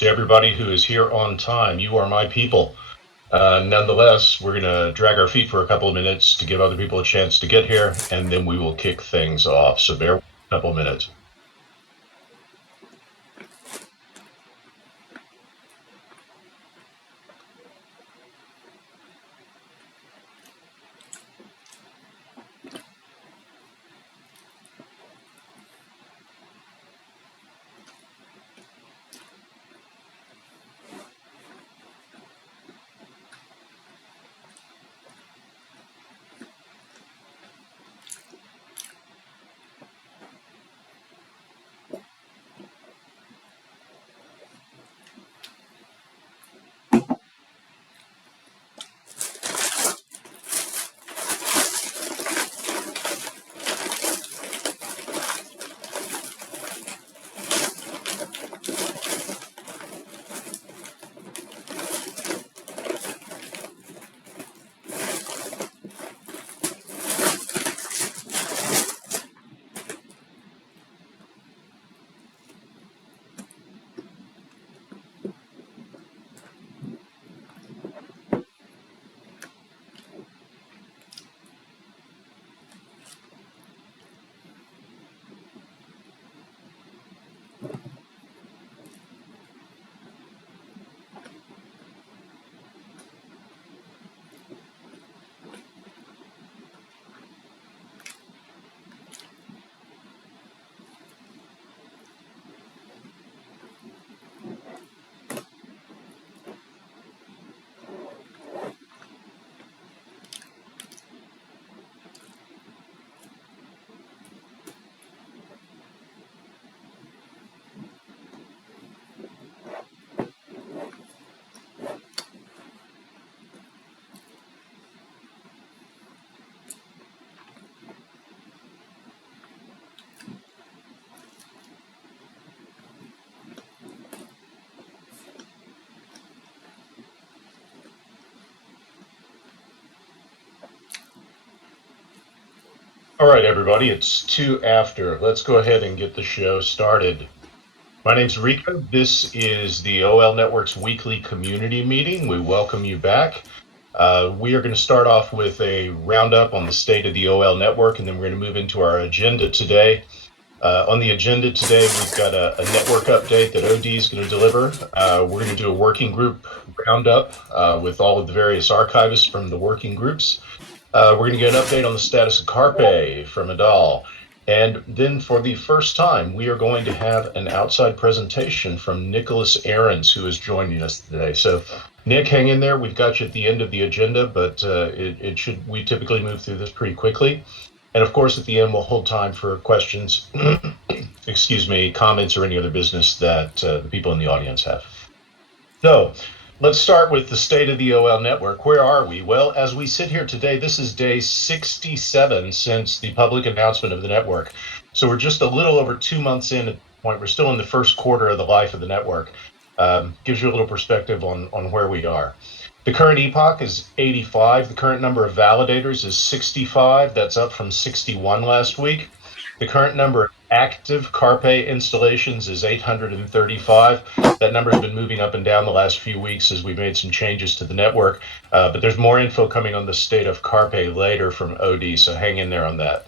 to everybody who is here on time. You are my people. Nonetheless, we're going to drag our feet for a couple of minutes to give other people a chance to get here, and then we will kick things off. So bear with a couple of minutes. All right, everybody, it's 2 after. Let's go ahead and get the show started. My name's Rico. This is the OL Network's weekly community meeting. We welcome you back. We are going to start off with a roundup on the state of the OL Network, and then we're going to move into our agenda today. On the agenda today, we've got a network update that OD is going to deliver. We're going to do a working group roundup with all of the various archivists from the working groups. We're going to get an update on the status of Carpe from Adal. And then for the first time, we are going to have an outside presentation from Nicholas Ahrens, who is joining us today. So Nick, hang in there. We've got you at the end of the agenda, but we typically move through this pretty quickly. And of course, at the end, we'll hold time for questions, comments, or any other business that the people in the audience have. So let's start with the state of the OL network. Where are we? Well, as we sit here today, this is day 67 since the public announcement of the network. So we're just a little over 2 months in at the point. We're still in the first quarter of the life of the network. Gives you a little perspective on where we are. The current epoch is 85. The current number of validators is 65. That's up from 61 last week. The current number of active Carpe installations is 835. That number has been moving up and down the last few weeks as we've made some changes to the network. But there's more info coming on the state of Carpe later from OD, so hang in there on that.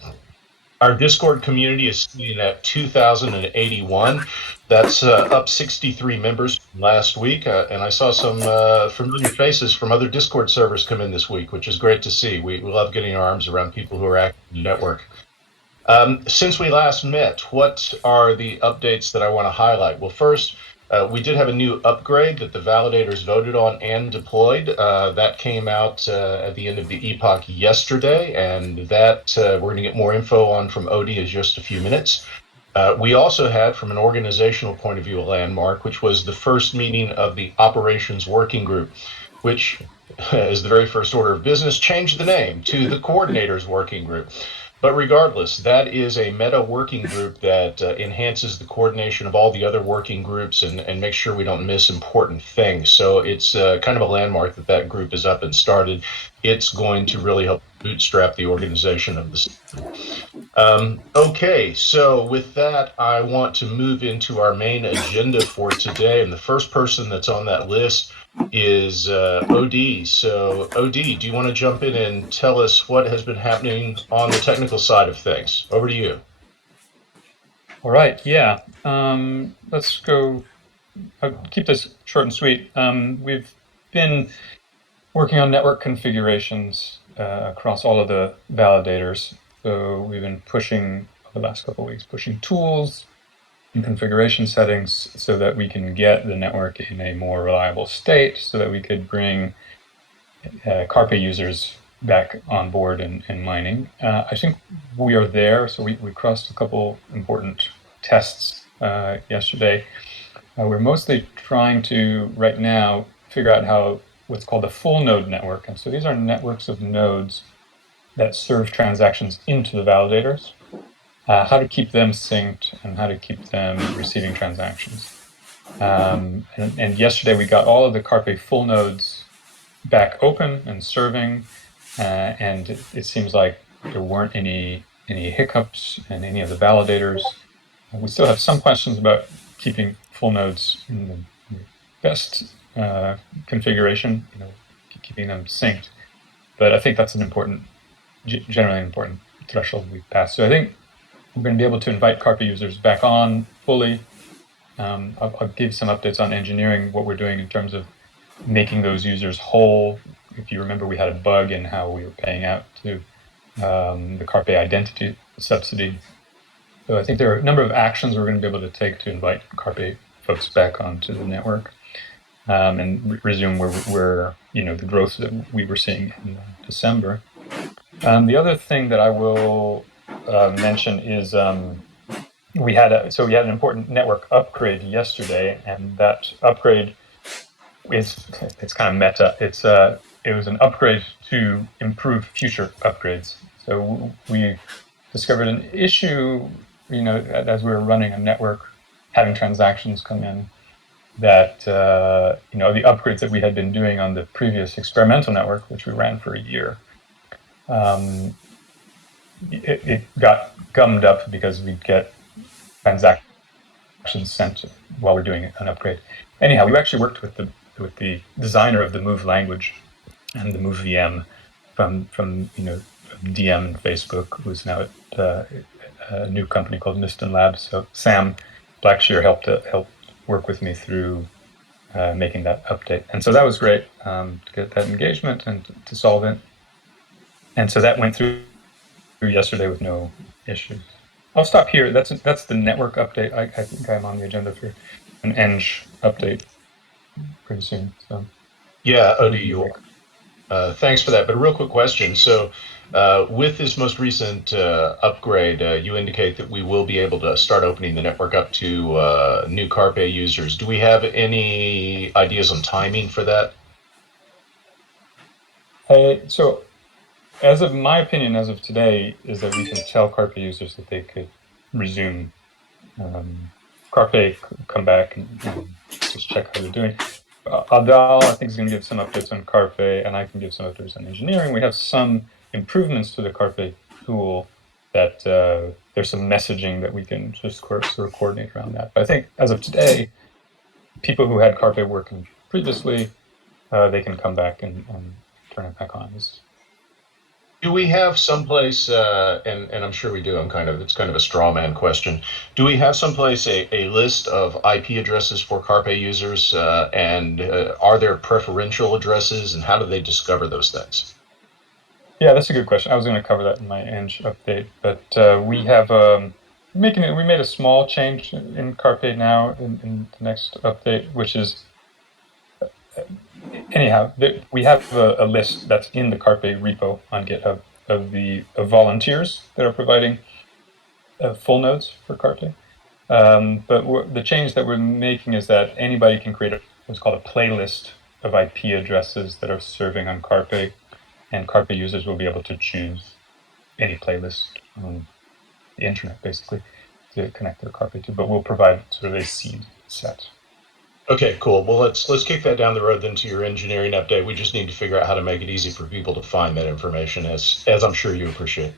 Our Discord community is sitting at 2,081. That's up 63 members from last week. And I saw some familiar faces from other Discord servers come in this week, which is great to see. We love getting our arms around people who are active in the network. Since we last met, what are the updates that I want to highlight? Well, first, we did have a new upgrade that the validators voted on and deployed. That came out at the end of the epoch yesterday, and that we're going to get more info on from OD in just a few minutes. We also had, from an organizational point of view, a landmark, which was the first meeting of the Operations Working Group, which, as the very first order of business, changed the name to the Coordinators Working Group. But regardless, that is a meta working group that enhances the coordination of all the other working groups and makes sure we don't miss important things. So it's kind of a landmark that group is up and started. it's going to really help bootstrap the organization of the system. Okay, so with that, I want to move into our main agenda for today. And the first person that's on that list is OD. So, OD, do you want to jump in and tell us what has been happening on the technical side of things? Over to you. All right, yeah. Let's go. I'll keep this short and sweet. We've been working on network configurations across all of the validators. So we've been pushing the last couple of weeks, pushing tools and configuration settings so that we can get the network in a more reliable state, so that we could bring Carpe users back on board in mining. I think we are there. So we crossed a couple important tests yesterday. We're mostly trying to, right now, figure out how what's called a full node network. And so these are networks of nodes that serve transactions into the validators, how to keep them synced and how to keep them receiving transactions. And yesterday we got all of the Carpe full nodes back open and serving, and it seems like there weren't any hiccups in any of the validators. We still have some questions about keeping full nodes in the best configuration, keeping them synced. But I think that's generally an important threshold we've passed. So I think we're going to be able to invite Carpe users back on fully. I'll give some updates on engineering, what we're doing in terms of making those users whole. If you remember, we had a bug in how we were paying out to the Carpe identity subsidy. So I think there are a number of actions we're going to be able to take to invite Carpe folks back onto the network and resume where the growth that we were seeing in December. The other thing that I will mention is we had an important network upgrade yesterday, and that upgrade it's kind of meta. It was an upgrade to improve future upgrades. So we discovered an issue, as we were running a network, having transactions come in, that the upgrades that we had been doing on the previous experimental network, which we ran for a year, it got gummed up because we'd get transactions sent while we're doing an upgrade. Anyhow, we actually worked with the designer of the Move language and the Move VM from DM and Facebook, who's now at a new company called Miston Labs. So Sam Blackshear helped work with me through making that update, and so that was great to get that engagement and to solve it. And so that went through yesterday with no issues. I'll stop here. That's the network update. I think I'm on the agenda for an Eng update pretty soon. So Yeah, OD, thanks for that. But a real quick question. So with this most recent upgrade, you indicate that we will be able to start opening the network up to new Carpe users. Do we have any ideas on timing for that? So as of my opinion, as of today, is that we can tell Carpe users that they could resume. Carpe come back and just check how they're doing. Adal, I think, is going to give some updates on Carpe, and I can give some updates on engineering. We have some improvements to the Carpe tool that there's some messaging that we can just sort of coordinate around that. But I think as of today, people who had Carpe working previously, they can come back and turn it back on. Do we have someplace, and I'm sure we do, it's kind of a straw man question. Do we have someplace a list of IP addresses for Carpe users, and are there preferential addresses, and how do they discover those things? Yeah, that's a good question. I was going to cover that in my Eng update, but we have we made a small change in Carpe now in the next update, which is anyhow, we have a list that's in the Carpe repo on GitHub of the volunteers that are providing full nodes for Carpe. But the change that we're making is that anybody can create what's called a playlist of IP addresses that are serving on Carpe, and Carpe users will be able to choose any playlist on the internet, basically, to connect their Carpe to. But we'll provide sort of a seed set. Okay, cool. Well, let's kick that down the road then to your engineering update. We just need to figure out how to make it easy for people to find that information, as I'm sure you appreciate.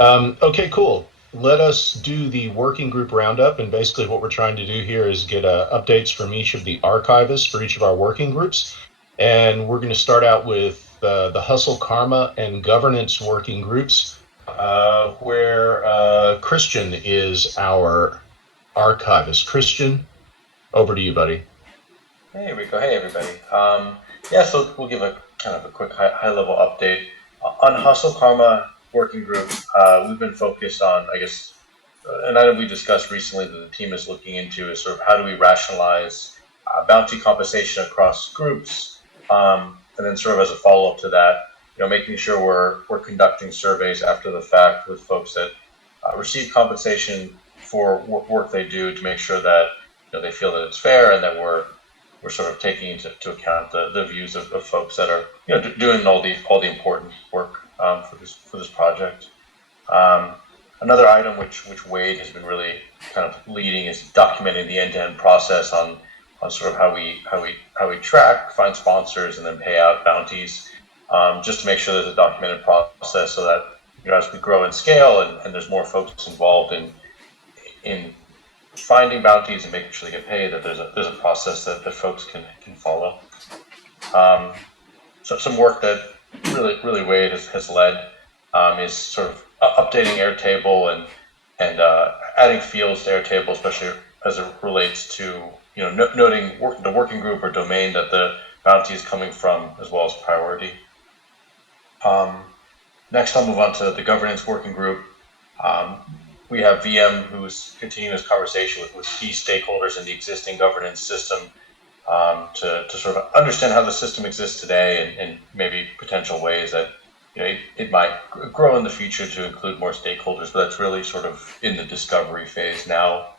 Okay, cool. Let us do the working group roundup, and basically what we're trying to do here is get updates from each of the archivists for each of our working groups, and we're going to start out with the Hustle, Karma, and Governance working groups, where Christian is our archivist. Christian, over to you, buddy. Hey Rico, hey everybody. Yeah, so we'll give a kind of a quick high level update on Hustle Karma working group. We've been focused on, I guess, an item we discussed recently that the team is looking into is sort of how do we rationalize bounty compensation across groups, and then sort of as a follow up to that, making sure we're conducting surveys after the fact with folks that receive compensation for work they do to make sure that they feel that it's fair and that we're sort of taking into account the views of folks that are doing all the important work for this project. Another item which Wade has been really kind of leading is documenting the end-to-end process on sort of how we track, find sponsors, and then pay out bounties, just to make sure there's a documented process so that as we grow and scale and there's more folks involved in finding bounties and making sure they get paid, that there's a process that folks can follow. So some work that really Wade has led is sort of updating Airtable and adding fields to Airtable, especially as it relates to noting the working group or domain that the bounty is coming from, as well as priority. Next, I'll move on to the governance working group. We have VM, who's continuing this conversation with key stakeholders in the existing governance system, to sort of understand how the system exists today and maybe potential ways that it might grow in the future to include more stakeholders. But that's really sort of in the discovery phase now.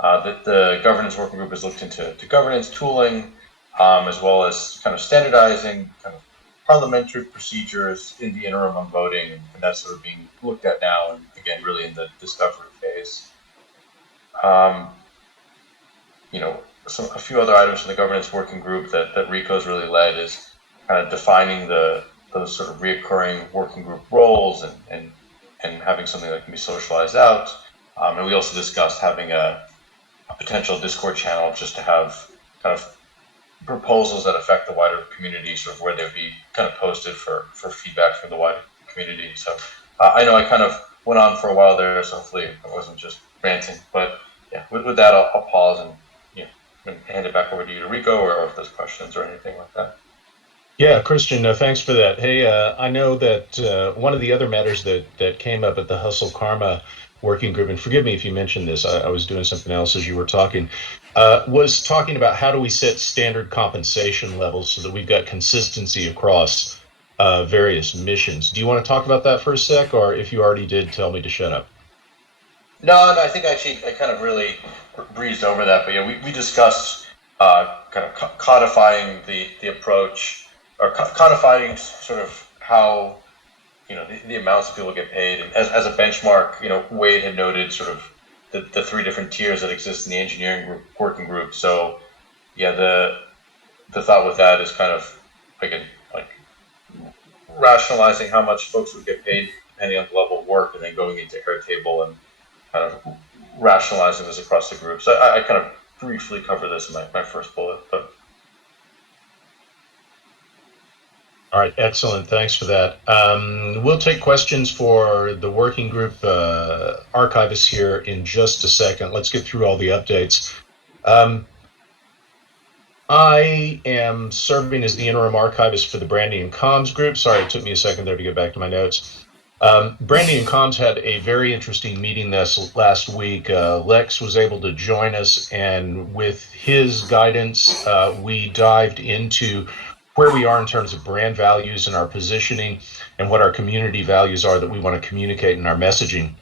That the governance working group has looked into governance tooling, as well as kind of standardizing kind of parliamentary procedures in the interim on voting, and that's sort of being looked at now, and again, really in the discovery phase. A few other items from the governance working group that Rico's really led is kind of defining those sort of reoccurring working group roles and having something that can be socialized out. And we also discussed having a potential Discord channel just to have kind of proposals that affect the wider community, sort of where they would be kind of posted for feedback from the wider community. So I know I kind of went on for a while there, so hopefully I wasn't just ranting. But yeah, with that, I'll pause and hand it back over to you, to Rico, or if there's questions or anything like that. Yeah, Christian, thanks for that. Hey, I know that one of the other matters that came up at the Hustle Karma working group, and forgive me if you mentioned this, I was doing something else as you were talking, was talking about how do we set standard compensation levels so that we've got consistency across various missions. Do you want to talk about that for a sec, or if you already did, tell me to shut up? No, I think actually I kind of really breezed over that, but yeah, we discussed kind of codifying the approach, or codifying sort of how the amounts that people get paid, and as a benchmark, Wade had noted sort of the three different tiers that exist in the engineering working group. So yeah, the thought with that is kind of again like rationalizing how much folks would get paid depending on the level of work, and then going into Airtable and kind of rationalizing this across the group. So I kind of briefly cover this in my first bullet, but. All right, excellent. Thanks for that. We'll take questions for the working group archivists here in just a second. Let's get through all the updates. I am serving as the interim archivist for the Branding and Comms group. Sorry, it took me a second there to get back to my notes. Branding and Comms had a very interesting meeting this last week. Lex was able to join us, and with his guidance, we dived into where we are in terms of brand values and our positioning, and what our community values are that we want to communicate in our messaging.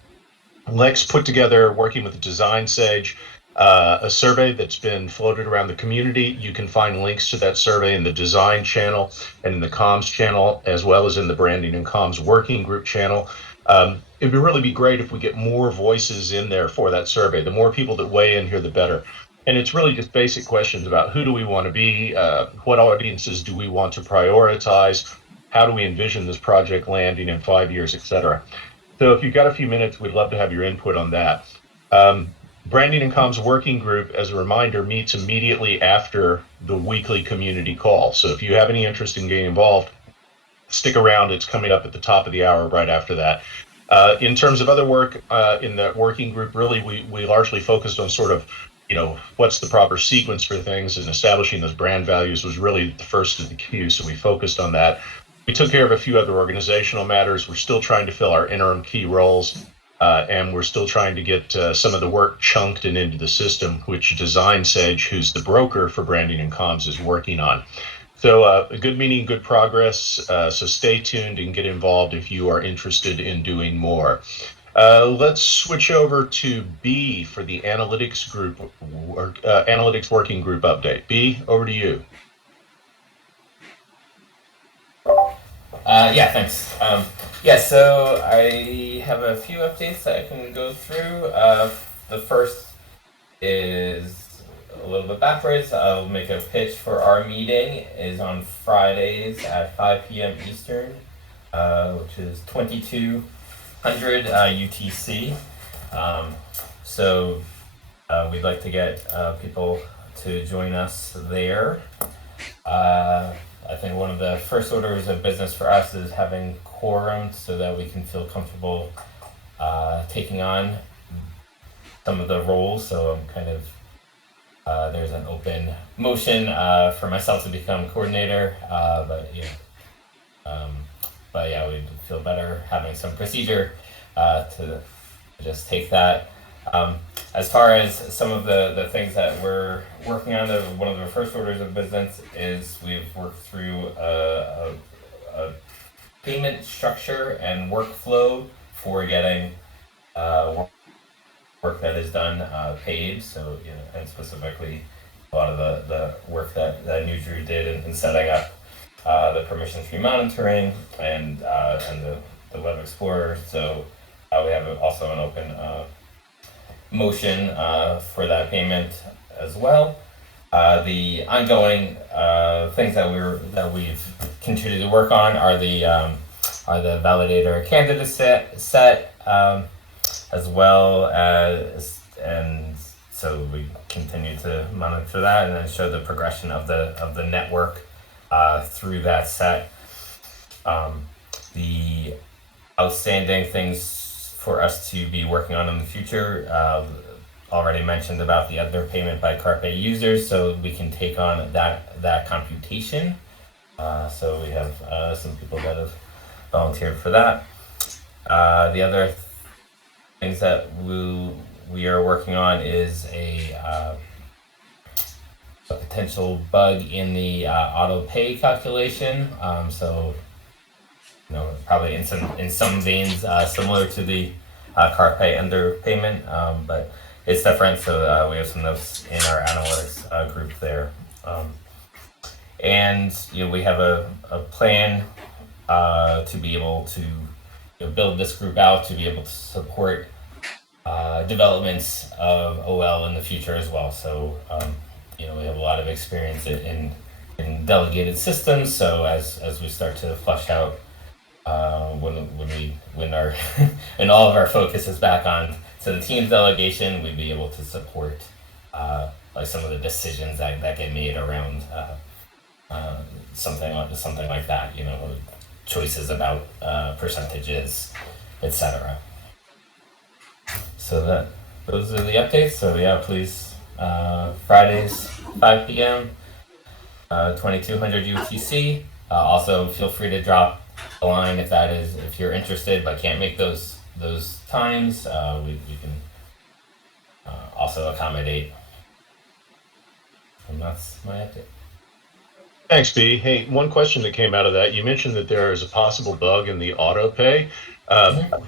Lex put together, working with Design Sage, a survey that's been floated around the community. You can find links to that survey in the design channel and in the comms channel, as well as in the branding and comms working group channel. It would really be great if we get more voices in there for that survey. The more people that weigh in here, the better. And it's really just basic questions about who do we want to be, what audiences do we want to prioritize, how do we envision this project landing in 5 years, et cetera. So if you've got a few minutes, we'd love to have your input on that. Branding and Comms Working Group, as a reminder, meets immediately after the weekly community call. So if you have any interest in getting involved, stick around. It's coming up at the top of the hour right after that. In terms of other work in the working group, really, we largely focused on sort of, what's the proper sequence for things, and establishing those brand values was really the first of the queue. So we focused on that. We took care of a few other organizational matters. We're still trying to fill our interim key roles, and we're still trying to get some of the work chunked and into the system, which Design Sage, who's the broker for branding and comms, is working on. So a good meeting, good progress. So stay tuned and get involved if you are interested in doing more. Let's switch over to B for the analytics group, analytics working group update. B, over to you. Yeah, thanks. So I have a few updates that I can go through. The first is a little bit backwards. I'll make a pitch for our meeting. Is on Fridays at 5 p.m. Eastern, which is 2200 UTC. We'd like to get people to join us there. I think one of the first orders of business for us is having quorum so that we can feel comfortable taking on some of the roles. So I'm kind of there's an open motion for myself to become coordinator, but yeah, we'd feel better having some procedure to just take that. As far as some of the things that we're working on, one of the first orders of business is we've worked through a payment structure and workflow for getting work that is done paid. So, and specifically a lot of the work that New Drew did in setting up the permission-free monitoring and the Web Explorer. So we have also an open motion for that payment as well. The ongoing things that we've continued to work on are the validator candidate set as well as, and so we continue to monitor that and then show the progression of the network through that set. The outstanding things for us to be working on in the future, already mentioned about the underpayment by CarPay users, so we can take on that computation. So we have some people that have volunteered for that. The other things that we are working on is a potential bug in the Autopay calculation. Probably in some veins similar to the CarPay underpayment, but it's different. So we have some notes in our analytics group there, and we have a plan to be able to build this group out to be able to support developments of OL in the future as well. So we have a lot of experience in delegated systems. So as we start to flush out when our and all of our focus is back on the team's delegation, we'd be able to support like some of the decisions that get made around something like that. Choices about percentages, etc. So those are the updates. So yeah, please Fridays 5 p.m. 2200 UTC. Also, feel free to drop a line if you're interested but can't make those times. We can also accommodate. And that's my update. Thanks, B. Hey, one question that came out of that, you mentioned that there is a possible bug in the Autopay.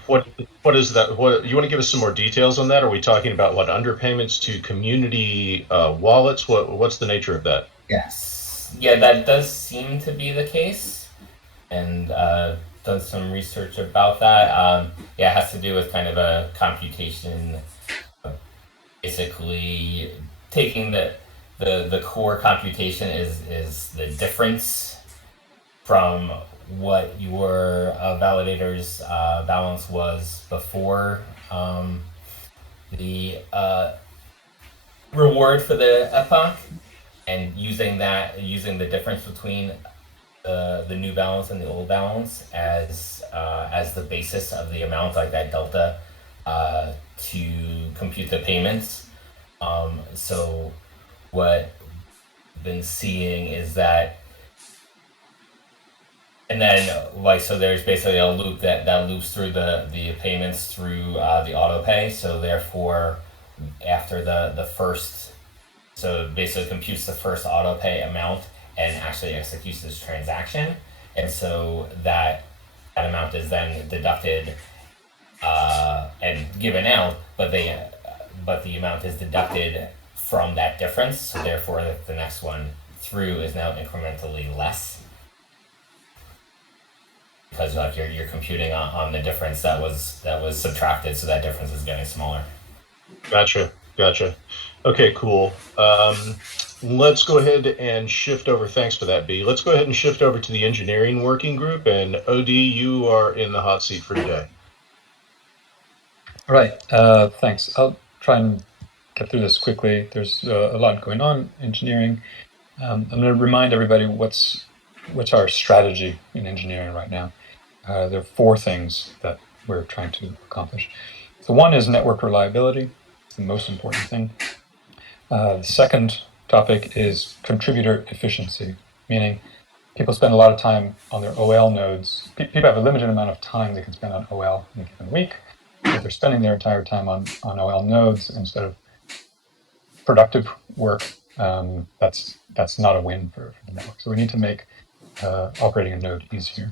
What is that? What you want to give us some more details on that? Are we talking about underpayments to community wallets? What's the nature of that? Yes. Yeah, that does seem to be the case, and done some research about that. It has to do with kind of a computation, basically taking the core computation is the difference from what your validator's balance was before the reward for the epoch, and using the difference between the new balance and the old balance as the basis of the amount, like that delta, to compute the payments. So what I've been seeing is that, and then so there's basically a loop that loops through the payments through the Autopay. So therefore, after the first, so it basically computes the first Autopay amount and actually executes this transaction, and so that amount is then deducted and given out, but the amount is deducted from that difference. So therefore, the next one through is now incrementally less, because like you're computing on the difference that was subtracted, so that difference is getting smaller. Gotcha. Okay, cool. Let's go ahead and shift over. Thanks for that, B. Let's go ahead and shift over to the engineering working group. And OD, you are in the hot seat for today. All right. Thanks. I'll try and get through this quickly. There's a lot going on in engineering. I'm going to remind everybody what's our strategy in engineering right now. There are 4 things that we're trying to accomplish. So one is network reliability. It's the most important thing. The second topic is contributor efficiency, meaning people spend a lot of time on their OL nodes. People have a limited amount of time they can spend on OL in a given week. If they're spending their entire time on OL nodes instead of productive work, that's not a win for the network. So we need to make operating a node easier.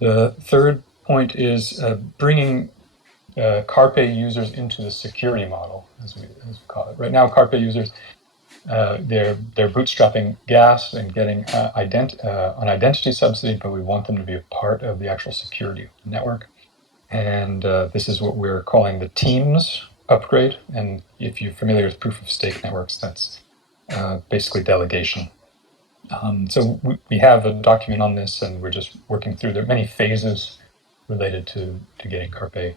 The third point is bringing Carpe users into the security model, as we call it. Right now, Carpe users, they're bootstrapping gas and getting an identity subsidy, but we want them to be a part of the actual security of the network. And this is what we're calling the Teams upgrade. And if you're familiar with proof of stake networks, that's basically delegation. So we have a document on this, and we're just working through. There are many phases related to getting Carpe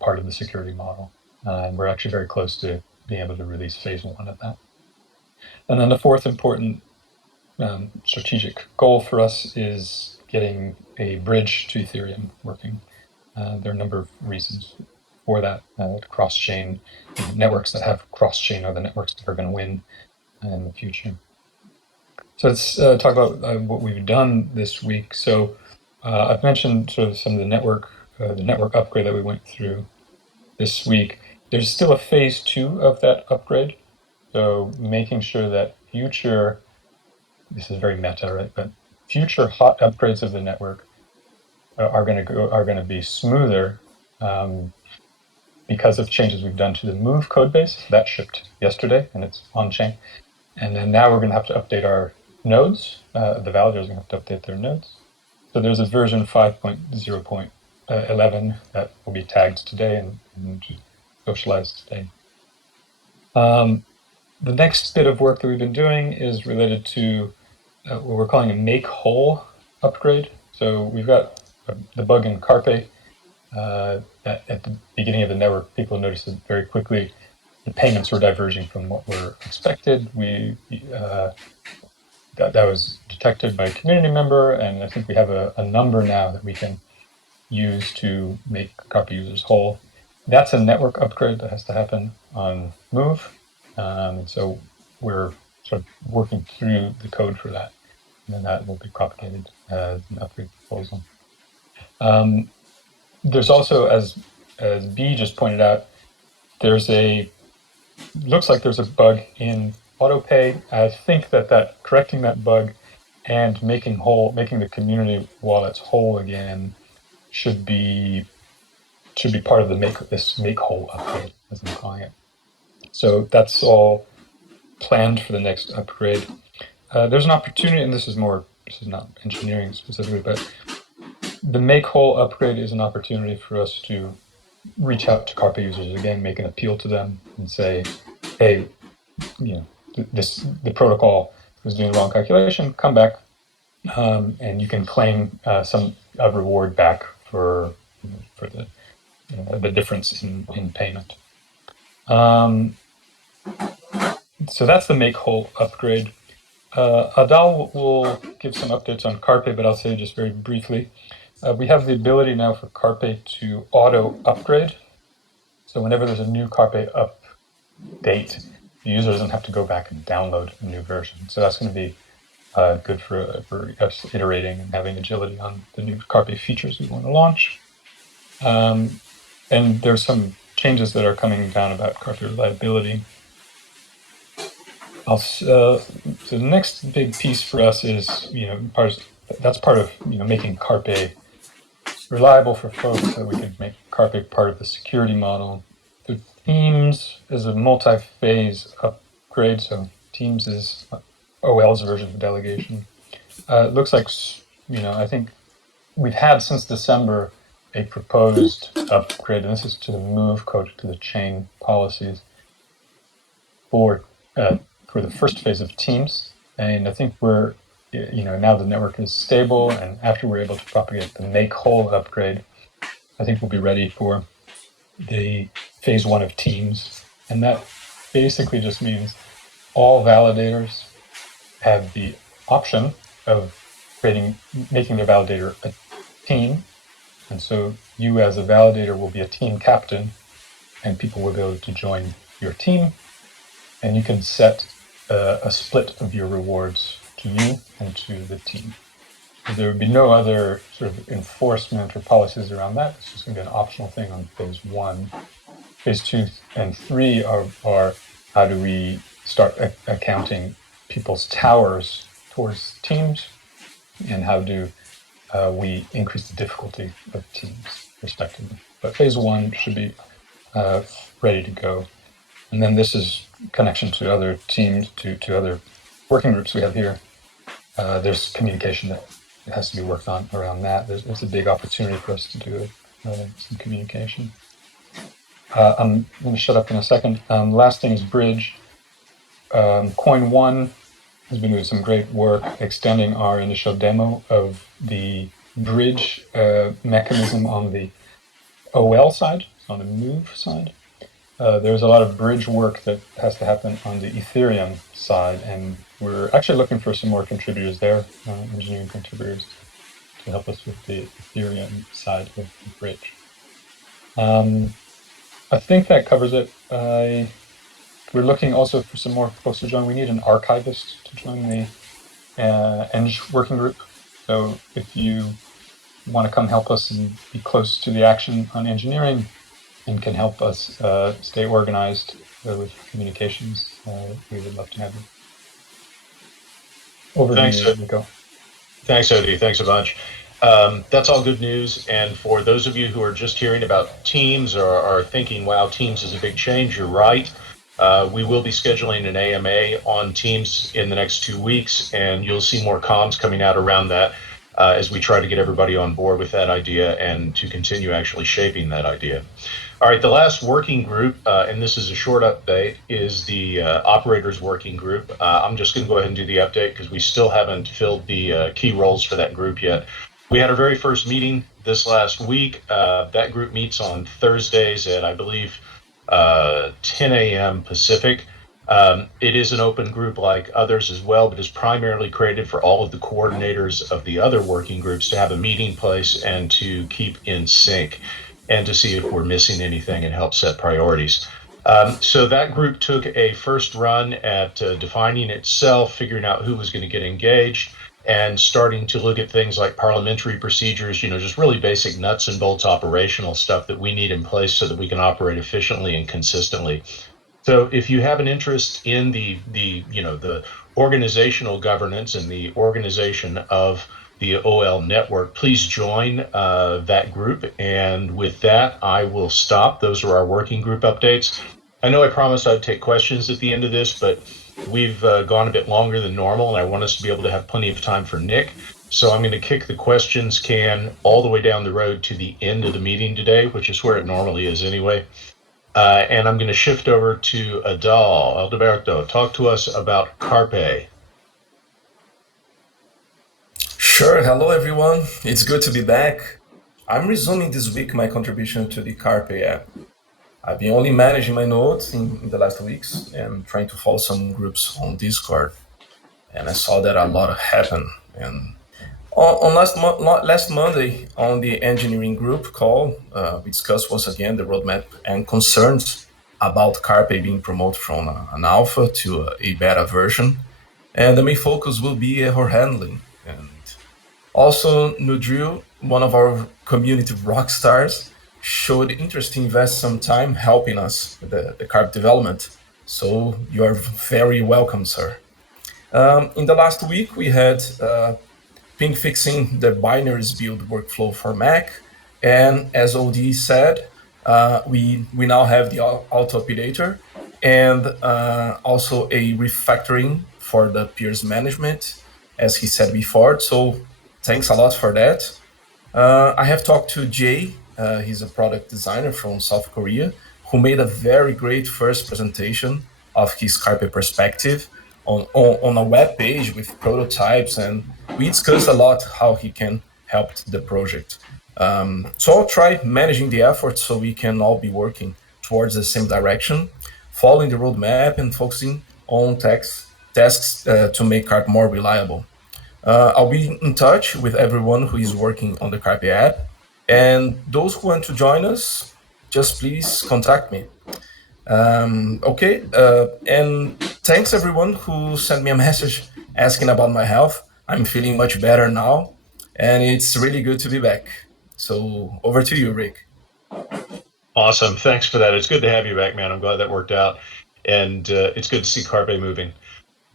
part of the security model. And we're actually very close to being able to release phase 1 of that. And then the fourth important strategic goal for us is getting a bridge to Ethereum working. There are a number of reasons for that. Cross-chain networks that have cross-chain are the networks that are going to win in the future. So let's talk about what we've done this week. So I've mentioned sort of some of the network upgrade that we went through this week. There's still a phase 2 of that upgrade. So making sure that future, this is very meta, right? But future hot upgrades of the network are going to be smoother because of changes we've done to the Move code base. That shipped yesterday, and it's on chain. And then now we're going to have to update our nodes. The validators are going to have to update their nodes. So there's a version 5.0.11 that will be tagged today and socialized today. The next bit of work that we've been doing is related to what we're calling a make whole upgrade. So we've got the bug in Carpe that at the beginning of the network, people noticed it very quickly. The payments were diverging from what were expected. That was detected by a community member, and I think we have a number now that we can use to make Carpe users whole. That's a network upgrade that has to happen on Move. So we're sort of working through the code for that, and then that will be propagated as an upgrade proposal. There's also, as B just pointed out, looks like there's a bug in Autopay. I think that correcting that bug and making the community wallets whole again should be part of this make whole upgrade, as I'm calling it. So that's all planned for the next upgrade. There's an opportunity, and this is not engineering specifically, but the make whole upgrade is an opportunity for us to reach out to Carpe users again, make an appeal to them, and say, hey, the protocol was doing the wrong calculation, come back, and you can claim some reward back for the difference in payment. So that's the make whole upgrade. Adal will give some updates on Carpe, but I'll say just very briefly. We have the ability now for Carpe to auto upgrade. So whenever there's a new Carpe update, the user doesn't have to go back and download a new version. So that's going to be good for us iterating and having agility on the new Carpe features we want to launch. And there's some changes that are coming down about Carpe reliability. So the next big piece for us is, that's part of making Carpe reliable for folks, so that we can make Carpe part of the security model. The Teams is a multi-phase upgrade. So Teams is OL's version of delegation. It looks like, I think we've had since December a proposed upgrade, and this is to the move code to the chain policies for the first phase of Teams. And I think we're, now the network is stable, and after we're able to propagate the make whole upgrade, I think we'll be ready for the phase 1 of Teams. And that basically just means all validators have the option of making their validator a team. And so you as a validator will be a team captain, and people will be able to join your team. And you can set a split of your rewards to you and to the team. So there would be no other sort of enforcement or policies around that. It's just going to be an optional thing on phase 1. Phase 2 and 3 are how do we start accounting people's towers towards teams, and how do we increase the difficulty of teams, respectively. But phase 1 should be ready to go. And then this is connection to other teams, to other working groups we have here. There's communication that has to be worked on around that. There's a big opportunity for us to do some communication. I'm going to shut up in a second. Last thing is Bridge. Coin One has been doing some great work extending our initial demo of the Bridge mechanism on the OL side, on the move side. There's a lot of bridge work that has to happen on the Ethereum side, and we're actually looking for some more contributors there, engineering contributors, to help us with the Ethereum side of the bridge. I think that covers it. We're looking also for some more folks to join. We need an archivist to join the Eng working group. So if you want to come help us and be close to the action on engineering, and can help us stay organized with communications, we would love to have you. Over to you, go. Thanks, Odie. Thanks a bunch. That's all good news. And for those of you who are just hearing about Teams or are thinking, wow, Teams is a big change, you're right. We will be scheduling an AMA on Teams in the next 2 weeks, and you'll see more comms coming out around that as we try to get everybody on board with that idea and to continue actually shaping that idea. All right, the last working group, and this is a short update, is the operators working group. I'm just going to go ahead and do the update because we still haven't filled the key roles for that group yet. We had our very first meeting this last week. That group meets on Thursdays at, I believe, 10 a.m. Pacific. It is an open group like others as well, but is primarily created for all of the coordinators of the other working groups to have a meeting place and to keep in sync and to see if we're missing anything and help set priorities. So that group took a first run at defining itself, figuring out who was going to get engaged, and starting to look at things like parliamentary procedures, just really basic nuts and bolts operational stuff that we need in place so that we can operate efficiently and consistently. So if you have an interest in the organizational governance and the organization of the OL network, please join that group. And with that, I will stop. Those are our working group updates. I know I promised I'd take questions at the end of this, but we've gone a bit longer than normal, and I want us to be able to have plenty of time for Nick. So I'm going to kick the questions can all the way down the road to the end of the meeting today, which is where it normally is anyway. And I'm going to shift over to Adalberto. Talk to us about Carpe. Sure. Hello, everyone. It's good to be back. I'm resuming this week my contribution to the Carpe app. I've been only managing my nodes in the last weeks and trying to follow some groups on Discord. And I saw that a lot happened. And on last Monday, on the engineering group call, we discussed once again the roadmap and concerns about Carpe being promoted from an alpha to a beta version. And the main focus will be error handling. And also, Nudrill, one of our community rock stars, showed interest to invest some time helping us with the carp development. So you are very welcome, sir. In the last week, we had ping fixing the binaries build workflow for Mac. And as OD said, we now have the auto updater and also a refactoring for the peers management, as he said before. So thanks a lot for that. I have talked to Jay. He's a product designer from South Korea who made a very great first presentation of his carpet perspective on a web page with prototypes. And we discussed a lot how he can help the project. So I'll try managing the effort so we can all be working towards the same direction, following the roadmap and focusing on tasks to make carp more reliable. I'll be in touch with everyone who is working on the Carpe app. And those who want to join us, just please contact me. Okay. And thanks everyone who sent me a message asking about my health. I'm feeling much better now. And it's really good to be back. So over to you, Rick. Awesome. Thanks for that. It's good to have you back, man. I'm glad that worked out. And it's good to see Carpe moving.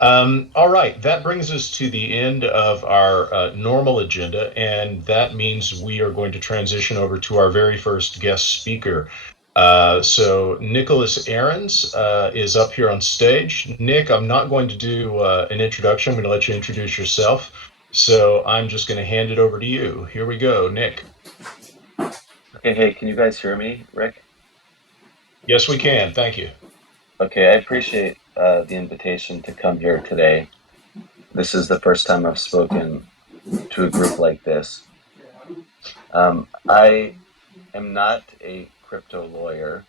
All right, that brings us to the end of our normal agenda, and that means we are going to transition over to our very first guest speaker. So Nicholas Ahrens is up here on stage. Nick, I'm not going to do an introduction. I'm going to let you introduce yourself. So I'm just going to hand it over to you. Here we go, Nick. Okay, hey, can you guys hear me, Rick? Yes, we can. Thank you. Okay, I appreciate the invitation to come here today. This is the first time I've spoken to a group like this. I am not a crypto lawyer.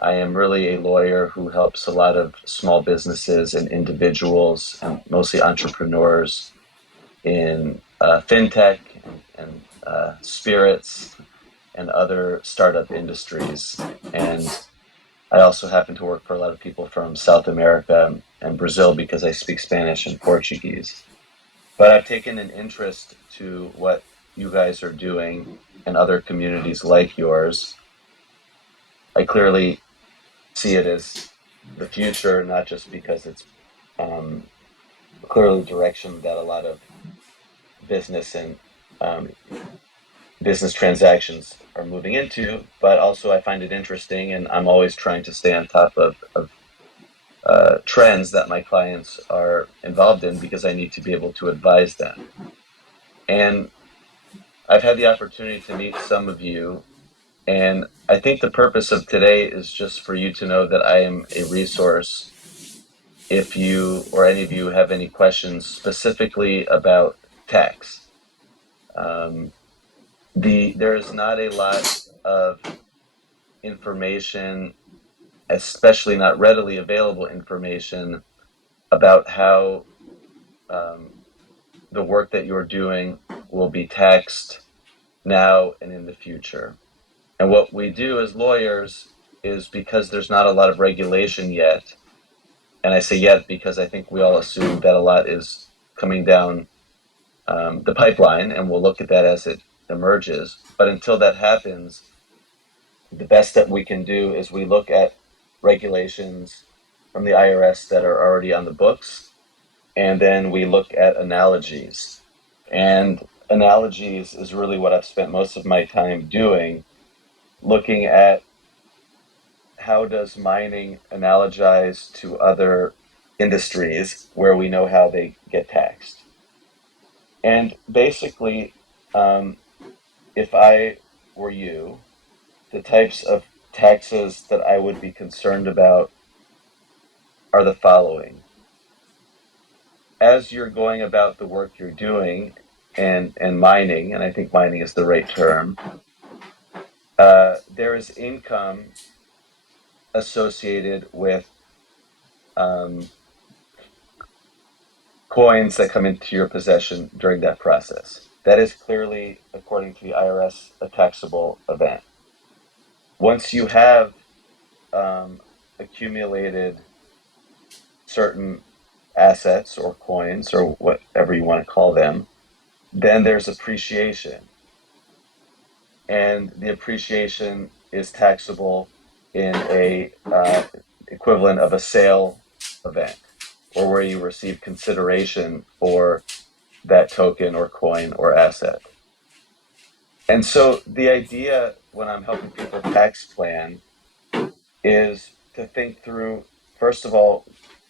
I am really a lawyer who helps a lot of small businesses and individuals, and mostly entrepreneurs in fintech and spirits and other startup industries. And I also happen to work for a lot of people from South America and Brazil because I speak Spanish and Portuguese. But I've taken an interest to what you guys are doing and other communities like yours. I clearly see it as the future, not just because it's clearly the direction that a lot of business and business transactions are moving into, but also I find it interesting, and I'm always trying to stay on top of trends that my clients are involved in because I need to be able to advise them. And I've had the opportunity to meet some of you, and I think the purpose of today is just for you to know that I am a resource if you or any of you have any questions specifically about tax. There is not a lot of information, especially not readily available information, about how the work that you're doing will be taxed now and in the future. And what we do as lawyers is, because there's not a lot of regulation yet, and I say yet because I think we all assume that a lot is coming down the pipeline, and we'll look at that as it emerges. But until that happens, the best that we can do is we look at regulations from the IRS that are already on the books, and then we look at analogies. And analogies is really what I've spent most of my time doing, looking at how does mining analogize to other industries where we know how they get taxed. And basically, if I were you, the types of taxes that I would be concerned about are the following. As you're going about the work you're doing and mining, and I think mining is the right term, there is income associated with coins that come into your possession during that process. That is clearly, according to the IRS, a taxable event. Once you have accumulated certain assets or coins or whatever you want to call them, then there's appreciation. And the appreciation is taxable in a equivalent of a sale event, or where you receive consideration for that token or coin or asset. And so the idea when I'm helping people tax plan is to think through, first of all,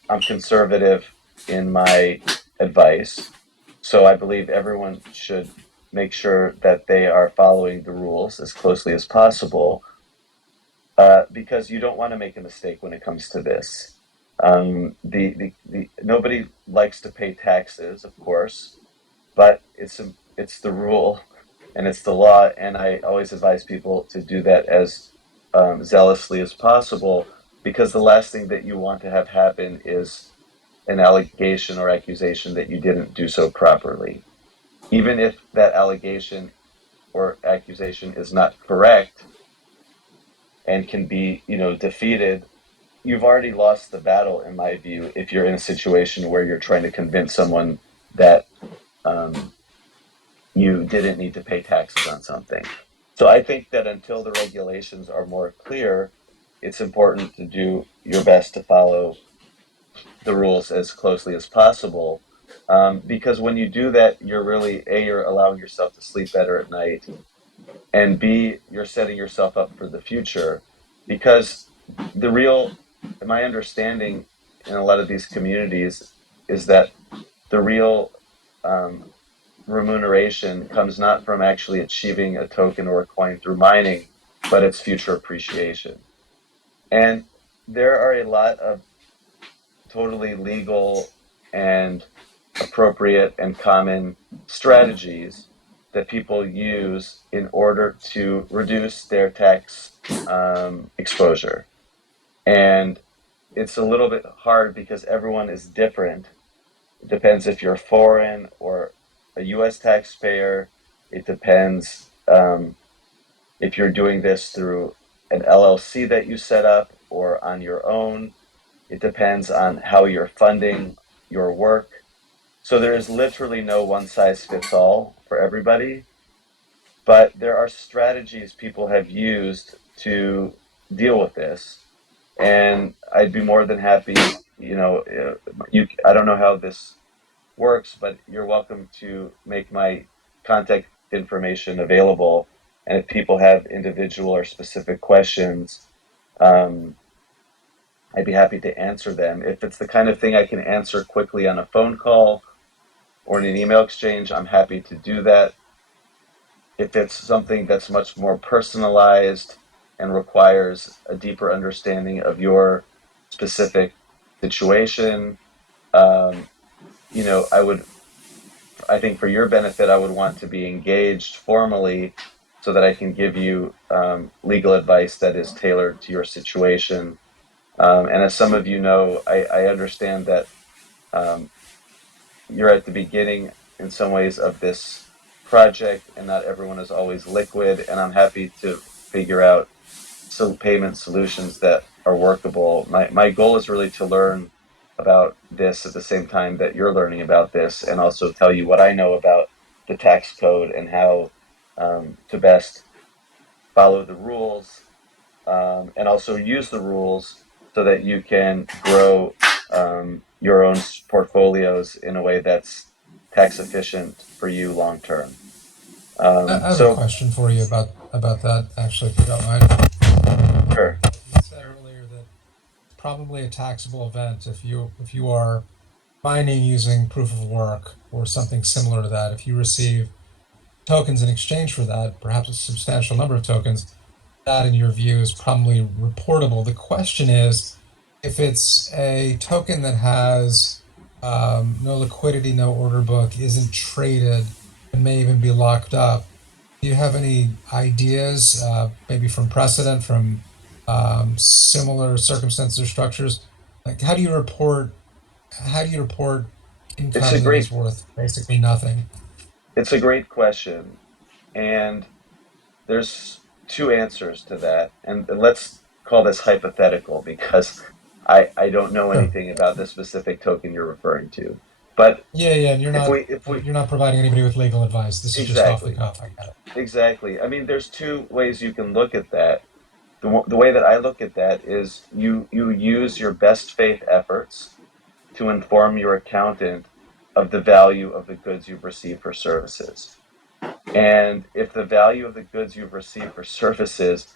I'm conservative in my advice. So I believe everyone should make sure that they are following the rules as closely as possible, because you don't want to make a mistake when it comes to this. Nobody likes to pay taxes, of course, but it's the rule and it's the law, and I always advise people to do that as zealously as possible, because the last thing that you want to have happen is an allegation or accusation that you didn't do so properly. Even if that allegation or accusation is not correct and can be, defeated, you've already lost the battle, in my view, if you're in a situation where you're trying to convince someone that you didn't need to pay taxes on something. So I think that until the regulations are more clear, it's important to do your best to follow the rules as closely as possible, because when you do that, you're really, A, you're allowing yourself to sleep better at night, and B, you're setting yourself up for the future. Because my understanding in a lot of these communities is that the real remuneration comes not from actually achieving a token or a coin through mining, but it's future appreciation. And there are a lot of totally legal and appropriate and common strategies that people use in order to reduce their tax exposure. And it's a little bit hard because everyone is different. It depends if you're foreign or a US taxpayer. It depends if you're doing this through an LLC that you set up or on your own. It depends on how you're funding your work. So there is literally no one size fits all for everybody, but there are strategies people have used to deal with this. And I'd be more than happy, I don't know how this works, but you're welcome to make my contact information available. And if people have individual or specific questions, I'd be happy to answer them. If it's the kind of thing I can answer quickly on a phone call or in an email exchange, I'm happy to do that. If it's something that's much more personalized and requires a deeper understanding of your specific situation, I think for your benefit, I would want to be engaged formally so that I can give you legal advice that is tailored to your situation. And as some of you know, I understand that you're at the beginning in some ways of this project, and not everyone is always liquid, and I'm happy to figure out some payment solutions that are workable. My goal is really to learn about this at the same time that you're learning about this, and also tell you what I know about the tax code and how to best follow the rules, and also use the rules so that you can grow your own portfolios in a way that's tax efficient for you long term. I have a question for you about that, actually, if you don't mind. Sure. You said earlier that probably a taxable event if you are mining using proof of work or something similar to that. If you receive tokens in exchange for that, perhaps a substantial number of tokens, that, in your view, is probably reportable. The question is, if it's a token that has no liquidity, no order book, isn't traded, and may even be locked up, do you have any ideas, maybe from precedent, from similar circumstances or structures? Like, how do you report It's income a that great is worth basically nothing? it's a great question, and there's two answers to that, and let's call this hypothetical because I don't know Sure. anything about the specific token you're referring to. But Yeah, and if we you're not providing anybody with legal advice. This is just off the exactly, cuff. I get it. exactly. I mean, there's two ways you can look at that. The way that I look at that is you use your best faith efforts to inform your accountant of the value of the goods you've received for services. And if the value of the goods you've received for services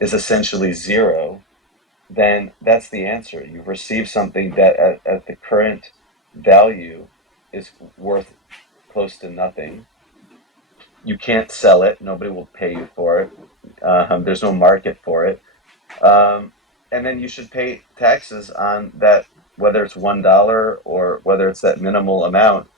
is essentially zero, then that's the answer. You've received something that at the current value is worth close to nothing. You can't sell it. Nobody will pay you for it. There's no market for it. Um, and then you should pay taxes on that, whether it's $1 or whether it's that minimal amount.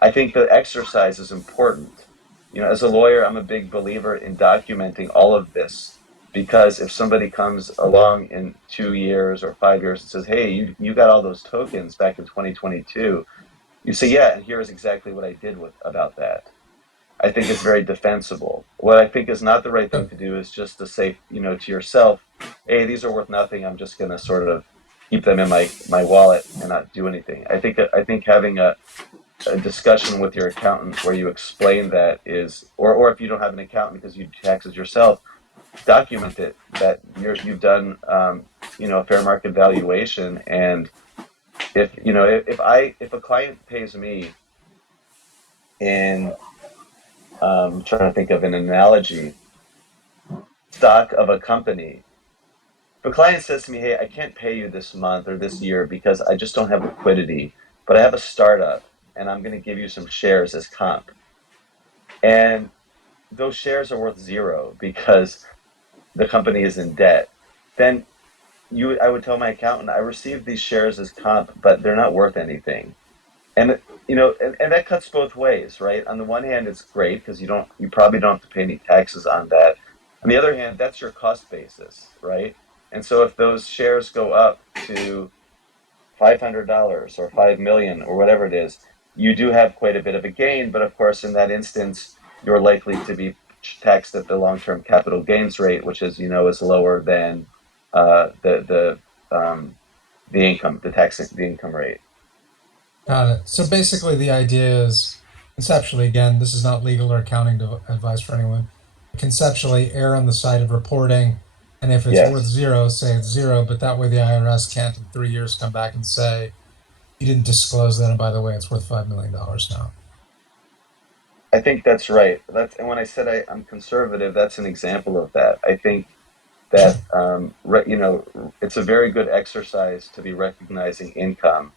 I think the exercise is important. As a lawyer, I'm a big believer in documenting all of this because if somebody comes along in 2 years or 5 years and says, "Hey, you got all those tokens back in 2022," you say, "Yeah, and here's exactly what I did about that." I think it's very defensible. What I think is not the right thing to do is just to say, to yourself, "Hey, these are worth nothing. I'm just going to sort of keep them in my wallet and not do anything." I think having a discussion with your accountant where you explain that is, or if you don't have an accountant because you do taxes yourself, document it that you've done, a fair market valuation. And if a client pays me in, trying to think of an analogy, stock of a company. If a client says to me, "Hey, I can't pay you this month or this year because I just don't have liquidity, but I have a startup and I'm going to give you some shares as comp." And those shares are worth zero because the company is in debt. Then I would tell my accountant, "I received these shares as comp, but they're not worth anything." And and that cuts both ways, right? On the one hand, it's great because you probably don't have to pay any taxes on that. On the other hand, that's your cost basis, right? And so if those shares go up to $500 or 5 million or whatever it is, you do have quite a bit of a gain. But of course, in that instance, you're likely to be taxed at the long-term capital gains rate, which is is lower than the income, the income rate. Got it. So basically, the idea is, conceptually, again, this is not legal or accounting advice for anyone. Conceptually, err on the side of reporting, and if it's worth Yes. zero, say it's zero. But that way, the IRS can't in 3 years come back and say you didn't disclose that, and by the way, it's worth $5 million now. I think that's right. And when I said I'm conservative, that's an example of that. I think that it's a very good exercise to be recognizing income.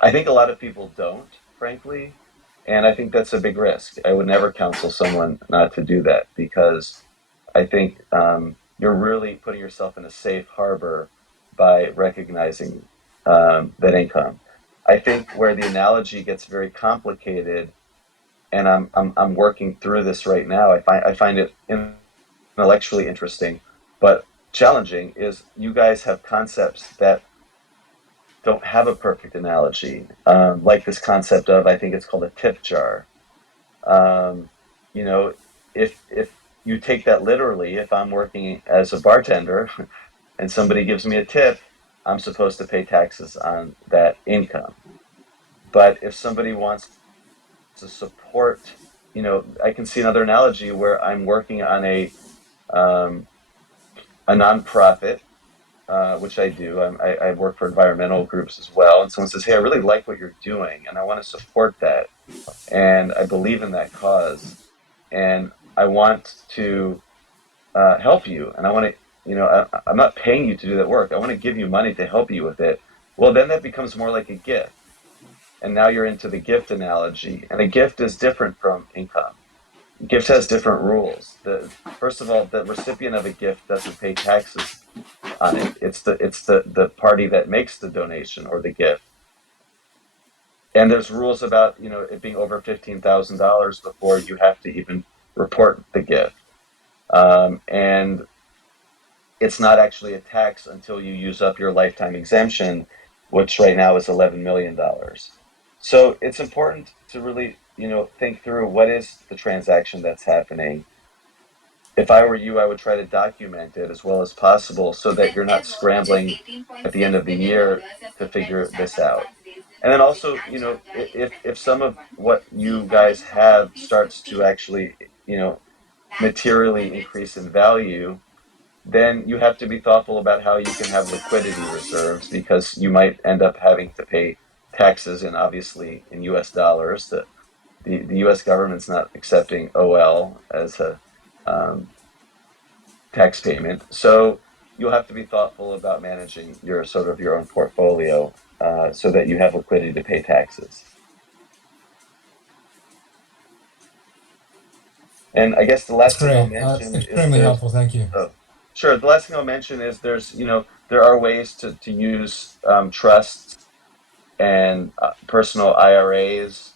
I think a lot of people don't, frankly, and I think that's a big risk. I would never counsel someone not to do that because I think you're really putting yourself in a safe harbor by recognizing that income. I think where the analogy gets very complicated, and I'm working through this right now. I find it intellectually interesting, but challenging. Is you guys have concepts that don't have a perfect analogy, like this concept of, I think it's called a tip jar. Um, you know, if you take that literally, if I'm working as a bartender and somebody gives me a tip, I'm supposed to pay taxes on that income. But if somebody wants to support, I can see another analogy where I'm working on um, a nonprofit, which I do. I work for environmental groups as well. And someone says, "Hey, I really like what you're doing, and I want to support that, and I believe in that cause, and I want to help you, and I want to, I'm not paying you to do that work. I want to give you money to help you with it." Well, then that becomes more like a gift. And now you're into the gift analogy, and a gift is different from income. gift has different rules. First of all, the recipient of a gift doesn't pay taxes on it. It's the party that makes the donation or the gift. And there's rules about, you know, it being over $15,000 before you have to even report the gift. And it's not actually a tax until you use up your lifetime exemption, which right now is $11 million. So it's important to really, you know, think through what is the transaction that's happening. If I were you, I would try to document it as well as possible so that you're not scrambling at the end of the year to figure this out. And then also, you know, if some of what you guys have starts to actually, you know, materially increase in value, then you have to be thoughtful about how you can have liquidity reserves, because you might end up having to pay taxes in, obviously, in US dollars. The US government's not accepting OL as a tax payment. So you'll have to be thoughtful about managing your sort of your own portfolio so that you have liquidity to pay taxes. And I guess the last thing I'll mention is extremely helpful. Thank you. Sure. The last thing I'll mention is there's, you know, there are ways to use trusts and personal IRAs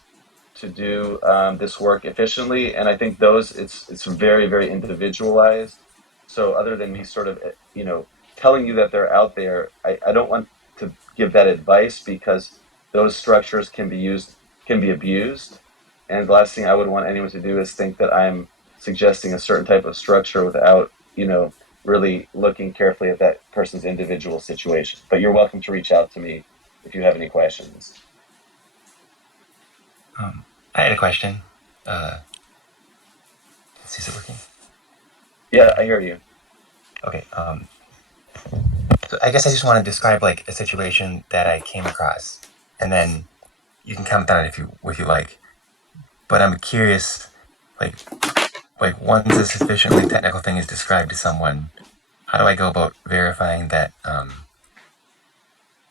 to do this work efficiently. And I think those, it's very, very individualized. So other than me sort of, you know, telling you that they're out there, I don't want to give that advice, because those structures can be abused. And the last thing I would want anyone to do is think that I'm suggesting a certain type of structure without, you know, really looking carefully at that person's individual situation. But you're welcome to reach out to me if you have any questions. I had a question. Is it working? Yeah, I hear you. Okay. So I guess I just want to describe like a situation that I came across, and then you can comment on it if you like. But I'm curious, like once a sufficiently technical thing is described to someone, how do I go about verifying that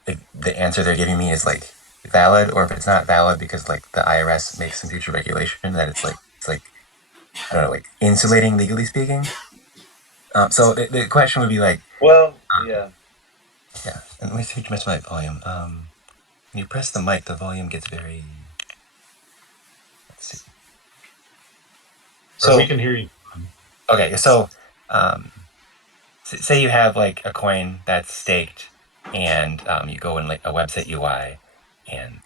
the answer they're giving me is like valid, or if it's not valid because like the IRS makes some future regulation that it's like I don't know, like insulating legally speaking. So the question would be like, well, yeah. And let me see if you missed my volume. When you press the mic, the volume gets very. Let's see. So we can hear you. Okay, so say you have like a coin that's staked, and you go in like a website UI, and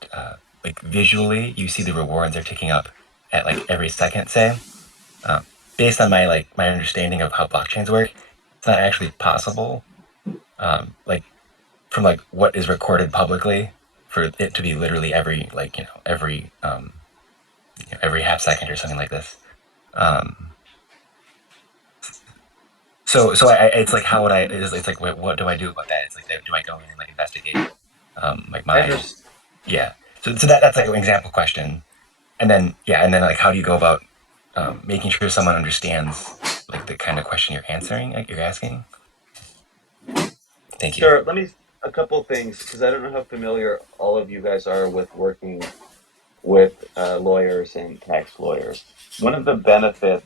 like visually you see the rewards are ticking up at like every second. Say, based on my understanding of how blockchains work, it's not actually possible. Like from like what is recorded publicly for it to be literally every every half second or something like this. So it's like, how would it's like, what do I do about that? It's like, do I go in and like investigate like my yeah. So that's like an example question, and then like how do you go about making sure someone understands like the kind of question you're answering, like you're asking? Thank you. Sure. A couple of things, because I don't know how familiar all of you guys are with working with lawyers and tax lawyers. One of the benefits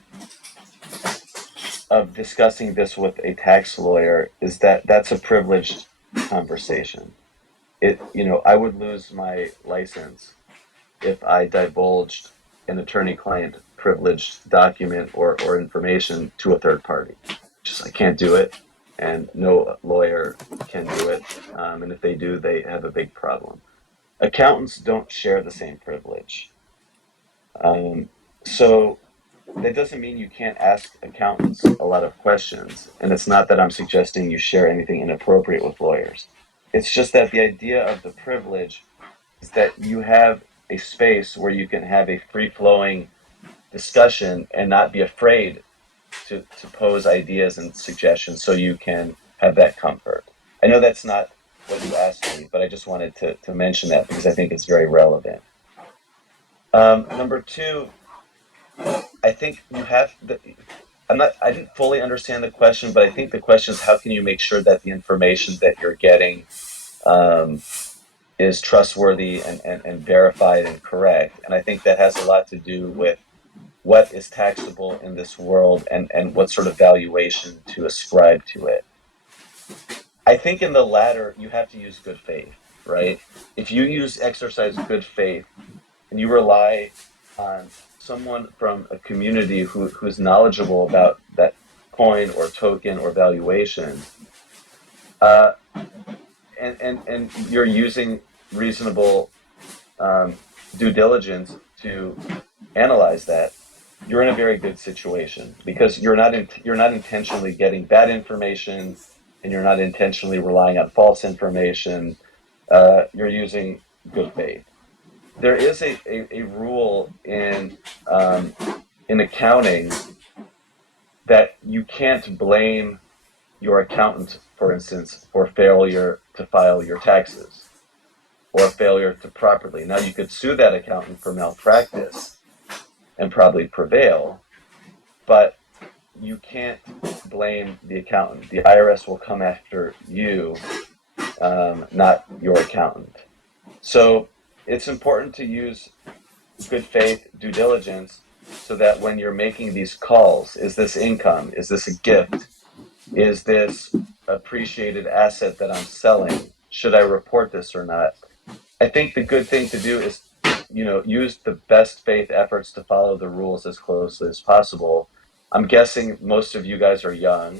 of discussing this with a tax lawyer is that that's a privileged conversation. I would lose my license if I divulged an attorney-client privileged document or information to a third party. I can't do it, and no lawyer can do it. And if they do, they have a big problem. Accountants don't share the same privilege. So that doesn't mean you can't ask accountants a lot of questions. And it's not that I'm suggesting you share anything inappropriate with lawyers. It's just that the idea of the privilege is that you have a space where you can have a free-flowing discussion and not be afraid to pose ideas and suggestions, so you can have that comfort. I know that's not what you asked me, but I just wanted to mention that because I think it's very relevant. Number two, I think you have I didn't fully understand the question, but I think the question is, how can you make sure that the information that you're getting is trustworthy and verified and correct? And I think that has a lot to do with what is taxable in this world and what sort of valuation to ascribe to it. I think in the latter, you have to use good faith, right? If you exercise good faith and you rely on someone from a community who's knowledgeable about that coin or token or valuation, and you're using reasonable due diligence to analyze that, you're in a very good situation because you're not intentionally getting bad information, and you're not intentionally relying on false information. You're using good faith. There is a rule in accounting that you can't blame your accountant, for instance, for failure to file your taxes or failure to properly. Now, you could sue that accountant for malpractice and probably prevail, but you can't blame the accountant. The IRS will come after you, not your accountant. So it's important to use good faith due diligence so that when you're making these calls, is this income? Is this a gift? Is this appreciated asset that I'm selling? Should I report this or not? I think the good thing to do is, use the best faith efforts to follow the rules as closely as possible. I'm guessing most of you guys are young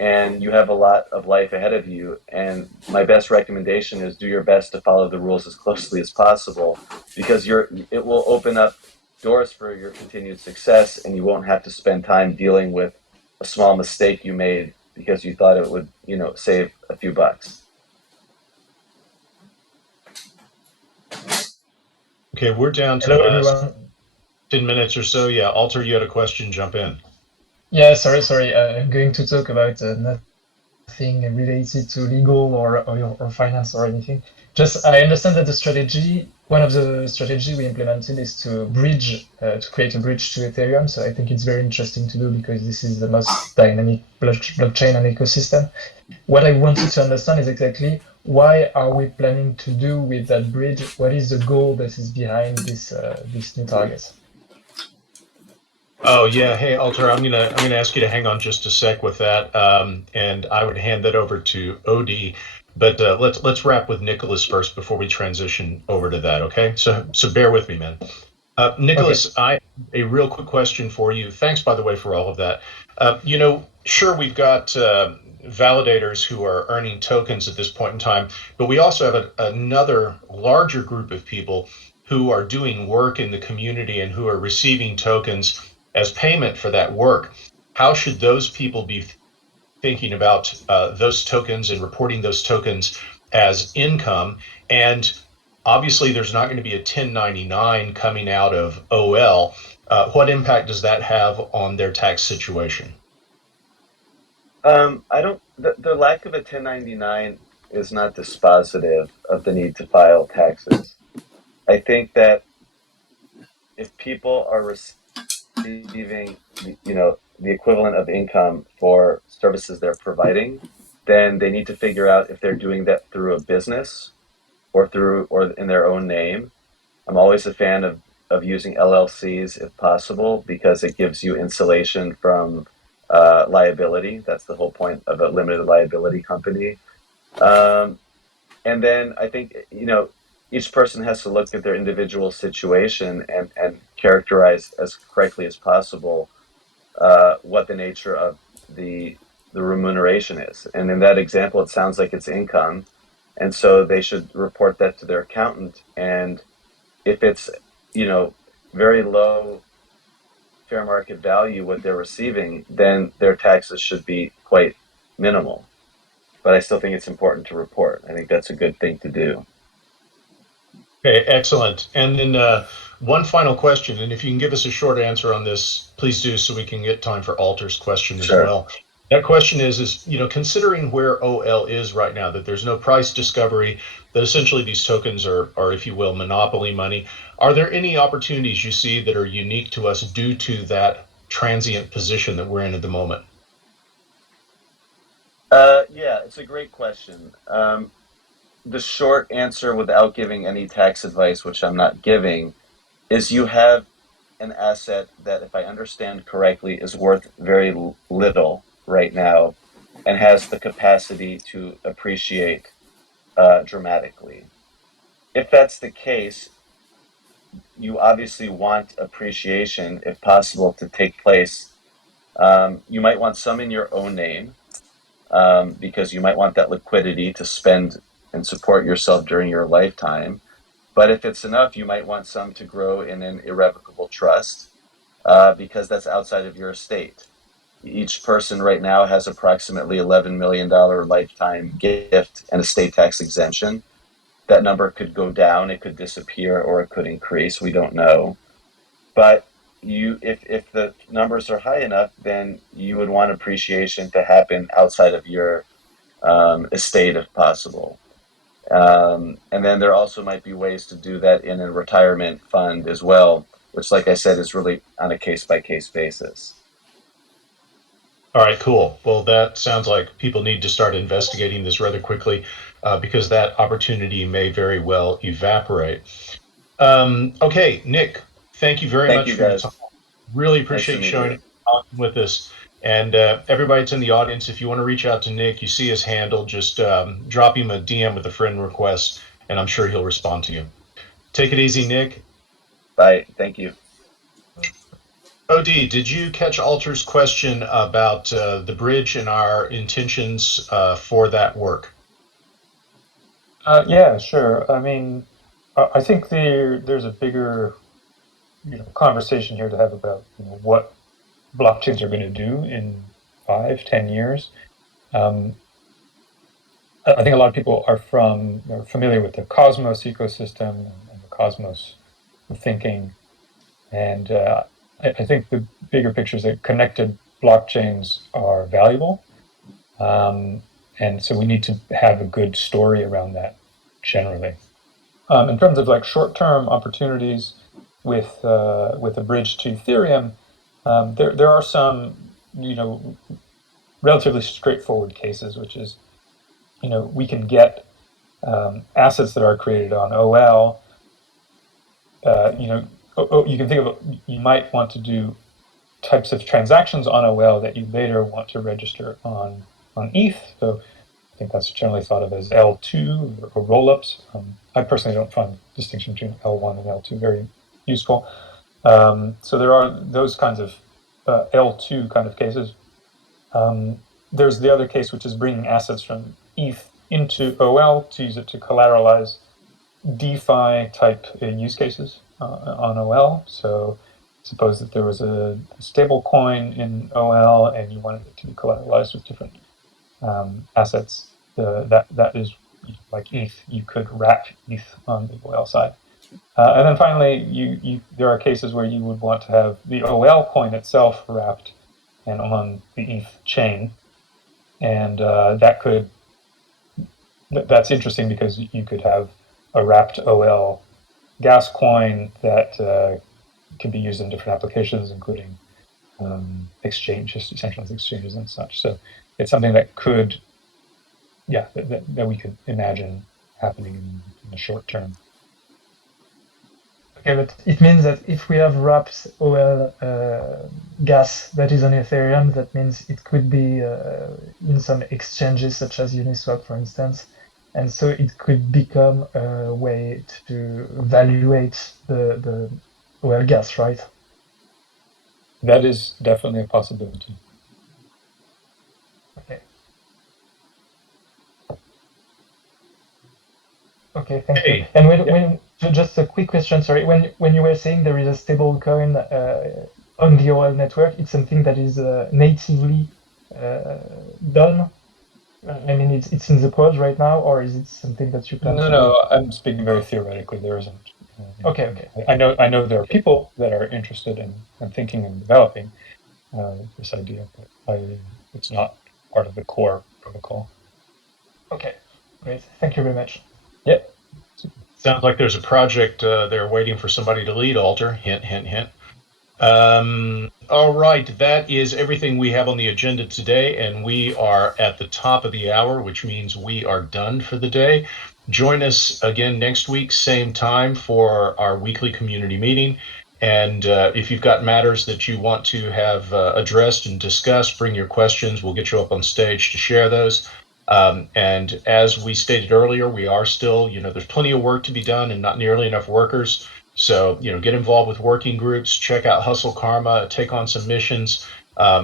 and you have a lot of life ahead of you. And my best recommendation is do your best to follow the rules as closely as possible, because it will open up doors for your continued success, and you won't have to spend time dealing with a small mistake you made because you thought it would, save a few bucks. Okay, we're down to Hello, the last everyone. 10 minutes or so. Yeah, Alter, you had a question, jump in. Yeah, sorry. I'm going to talk about nothing related to legal or finance or anything. Just, I understand that one of the strategy we implemented is to create a bridge to Ethereum. So I think it's very interesting to do because this is the most dynamic blockchain and ecosystem. What I wanted to understand is exactly why are we planning to do with that bridge? What is the goal that is behind this new target? Oh yeah, hey Alter, I'm gonna ask you to hang on just a sec with that, and I would hand that over to Odie. But let's wrap with Nicholas first before we transition over to that. Okay, so bear with me, man. Nicholas, Okay. I have a real quick question for you. Thanks, by the way, for all of that. Sure, we've got validators who are earning tokens at this point in time, but we also have another larger group of people who are doing work in the community and who are receiving tokens as payment for that work. How should those people be thinking about those tokens and reporting those tokens as income? And obviously, there's not going to be a 1099 coming out of OL. What impact does that have on their tax situation? The lack of a 1099 is not dispositive of the need to file taxes. I think that if people are receiving, the equivalent of income for services they're providing, then they need to figure out if they're doing that through a business or in their own name. I'm always a fan of using LLCs if possible, because it gives you insulation from liability. That's the whole point of a limited liability company. And then I think, each person has to look at their individual situation and characterize as correctly as possible what the nature of the remuneration is. And in that example, it sounds like it's income. And so they should report that to their accountant. And if it's, very low fair market value, what they're receiving, then their taxes should be quite minimal. But I still think it's important to report. I think that's a good thing to do. Okay, excellent. And then one final question, and if you can give us a short answer on this, please do, so we can get time for Alter's question as Sure. well. That question is, considering where OL is right now, that there's no price discovery, that essentially these tokens are, if you will, monopoly money, are there any opportunities you see that are unique to us due to that transient position that we're in at the moment? Yeah, it's a great question. The short answer, without giving any tax advice, which I'm not giving, is you have an asset that, if I understand correctly, is worth very little right now and has the capacity to appreciate dramatically. If that's the case, you obviously want appreciation, if possible, to take place. You might want some in your own name, because you might want that liquidity to spend and support yourself during your lifetime. But if it's enough, you might want some to grow in an irrevocable trust, because that's outside of your estate. Each person right now has approximately $11 million lifetime gift and estate tax exemption. That number could go down, it could disappear, or it could increase. We don't know. But if the numbers are high enough, then you would want appreciation to happen outside of your estate if possible. And then there also might be ways to do that in a retirement fund as well, which, like I said, is really on a case-by-case basis. All right, cool. Well, that sounds like people need to start investigating this rather quickly, because that opportunity may very well evaporate. Okay, Nick, thank you very much for your time. Really appreciate you showing up, talking with us. And everybody that's in the audience, if you want to reach out to Nick, you see his handle, just drop him a DM with a friend request, and I'm sure he'll respond to you. Take it easy, Nick. Bye. Thank you. OD, did you catch Alter's question about the bridge and our intentions for that work? Yeah, sure. I mean, I think there's a bigger, conversation here to have about what blockchains are going to do in 5-10 years. I think a lot of people are familiar with the Cosmos ecosystem and the Cosmos thinking, and I think the bigger picture is that connected blockchains are valuable, and so we need to have a good story around that generally. In terms of like short-term opportunities with a bridge to Ethereum, there are some relatively straightforward cases, which is we can get assets that are created on OL. You can think of you might want to do types of transactions on OL that you later want to register on ETH. So I think that's generally thought of as L2 or rollups. I personally don't find distinction between L1 and L2 very useful. So there are those kinds of L2 kind of cases. There's the other case, which is bringing assets from ETH into OL to use it to collateralize DeFi type use cases on OL. So suppose that there was a stable coin in OL and you wanted it to be collateralized with different assets. That is like ETH. You could wrap ETH on the OL side. And then finally, there are cases where you would want to have the OL coin itself wrapped and on the ETH chain. And that's interesting because you could have a wrapped OL gas coin that can be used in different applications, including exchanges, decentralized exchanges and such. So it's something that could, that we could imagine happening in the short term. Okay, but it means that if we have wrapped OL gas that is on Ethereum, that means it could be in some exchanges such as Uniswap, for instance. And so it could become a way to evaluate the OL gas, right? That is definitely a possibility. Okay. Okay, thank you. And when just a quick question, sorry. When you were saying there is a stable coin on the OL network, it's something that is natively done. I mean, it's in the pod right now, or is it something that you plan? No, I'm speaking very theoretically. There isn't. Okay. I know there are people that are interested in thinking and developing this idea, but it's not part of the core protocol. Okay, great. Thank you very much. Yeah. Sounds like there's a project they're waiting for somebody to lead, Alter. Hint, hint, hint. All right, that is everything we have on the agenda today, and we are at the top of the hour, which means we are done for the day. Join us again next week, same time, for our weekly community meeting. And if you've got matters that you want to have addressed and discussed, bring your questions. We'll get you up on stage to share those. And as we stated earlier, we are still, there's plenty of work to be done and not nearly enough workers. So, get involved with working groups, check out Hustle Karma, take on some missions.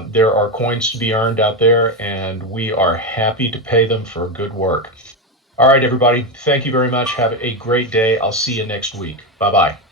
There are coins to be earned out there, and we are happy to pay them for good work. All right, everybody. Thank you very much. Have a great day. I'll see you next week. Bye-bye.